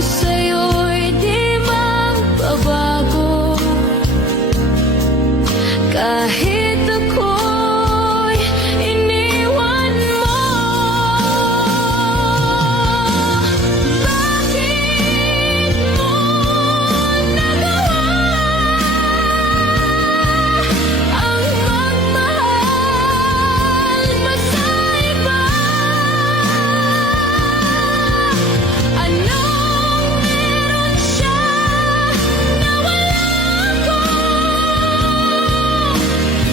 sa'yo'y di magbabago. Kahit ako'y iniwan mo, bakit mo nagawa ang magmahal pa sa iba? Anong meron siya na wala ko?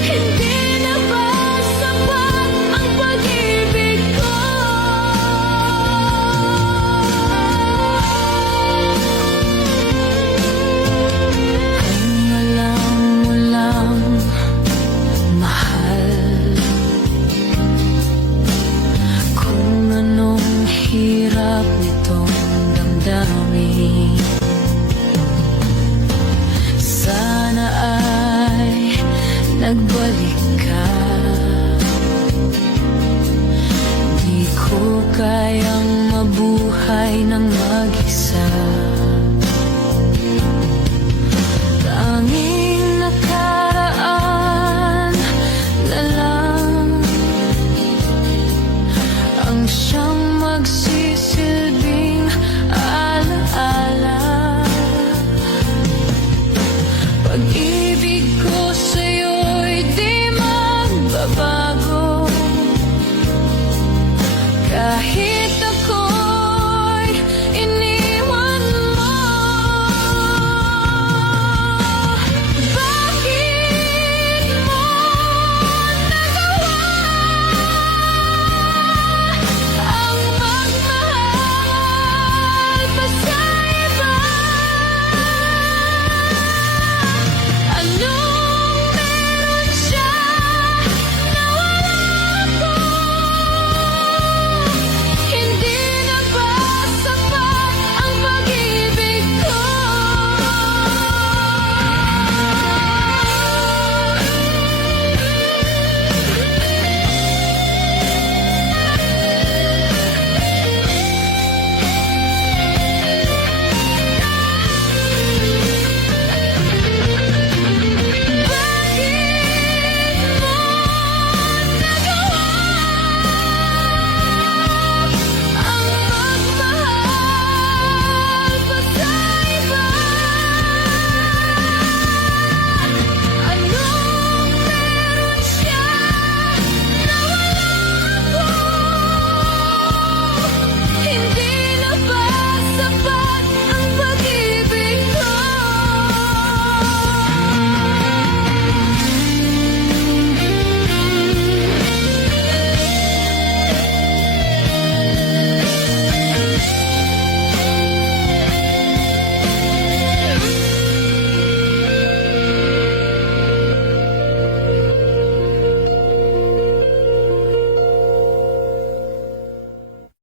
Hindi na ba sapat ang pag-ibig ko? Kung alam mo lang, mahal, kung anong hirap nitong damdamin, sana ay nagbalik ka. Di ko kayang mabuhay ng mag-isa. Tanging nakaraan na lang ang siyang